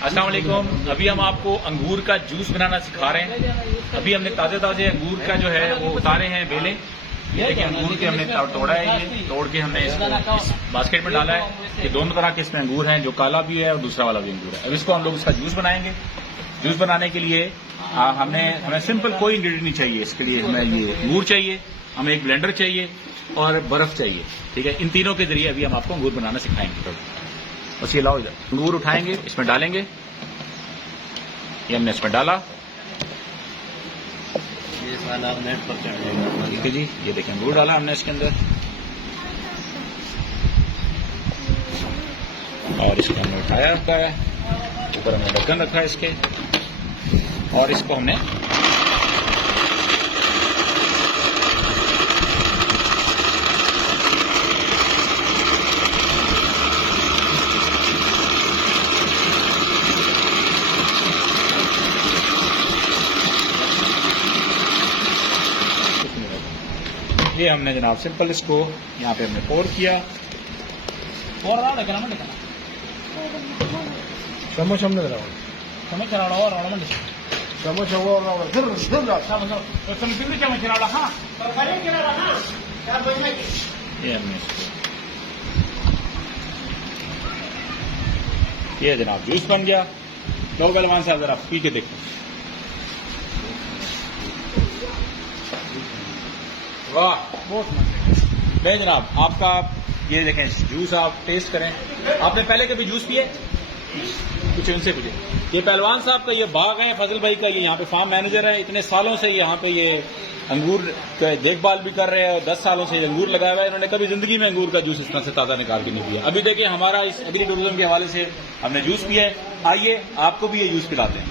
अस्सलाम वालेकुम। अभी हम आपको अंगूर का जूस बनाना सिखा रहे हैं। अभी हमने ताज़े ताज़े अंगूर का जो है वो उतारे हैं बेले। ये देखिए अंगूर के हमने तोड़ा है, ये तोड़ के हमने इसको इस बास्केट में डाला है। ये दोनों तरह के इसमें अंगूर हैं, जो काला भी है और दूसरा वाला भी अंगूर है। अब इसको हम लोग इसका जूस बनाएंगे। जूस बनाने के लिए हमें सिंपल कोई इंग्रेडिएंट नहीं चाहिए। इसके लिए हमें ये अंगूर चाहिए, हमें एक ब्लेंडर चाहिए और बर्फ चाहिए। ठीक है, इन तीनों के जरिए अभी हम आपको अंगूर बनाना सिखाएंगे। बस ये लाओ इधर, अंगूर उठाएंगे, इसमें डालेंगे। ये हमने इसमें डाला, ये साला नेट पर चढ़ जाएगा। ठीक है जी। ये देखें अंगूर डाला हमने इसके अंदर, और इसको हमने उठाया रखा है, ऊपर हमने ढक्कन रखा है इसके, और इसको हमने ये हमने जनाब सिंपल इसको यहाँ पे हमने पोर किया। चम्मच हमने जरा चम्मच ये हमने इसको, ये जनाब जूस बन गया। लो पहलवान साहब जरा पी के देखो। वाह, नहीं जनाब, आपका ये देखें जूस, आप टेस्ट करें। आपने पहले कभी जूस पिए? कुछ उनसे पूछे। ये पहलवान साहब का ये बाग है, फजल भाई का, ये यहाँ पे फार्म मैनेजर है। इतने सालों से यहाँ पे ये अंगूर का देखभाल भी कर रहे हैं और 10 सालों से ये अंगूर लगाया हुआ है। इन्होंने कभी जिंदगी में अंगूर का जूस इस तरह से ताज़ा निकाल के नहीं पिया। अभी देखिए हमारा इस एग्री टूरिज्म के हवाले से हमने जूस पिया है। आइए आपको भी ये जूस पिलाते हैं।